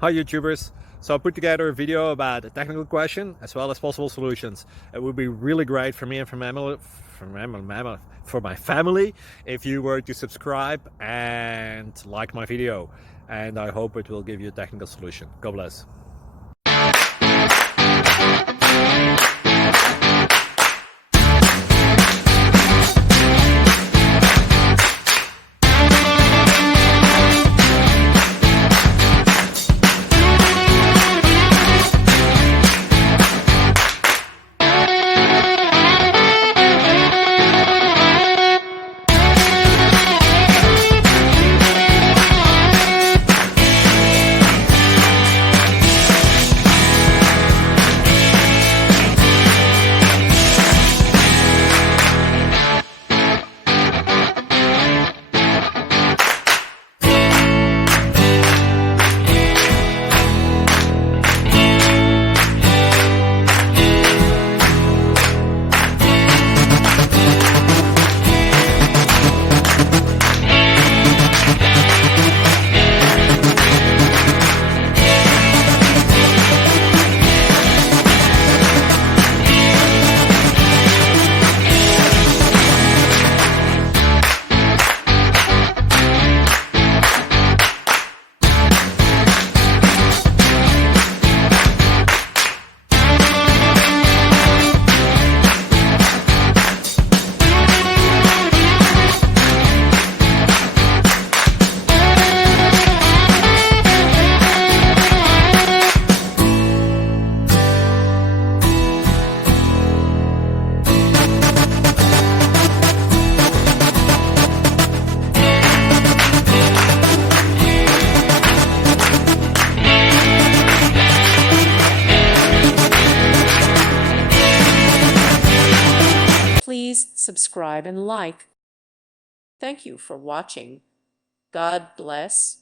Hi YouTubers! So I put together a video about a technical question as well as possible solutions. It would be really great for me and for my family if you were to subscribe and like my video, and I hope it will give you a technical solution. God bless. Please subscribe and like. Thank you for watching. God bless.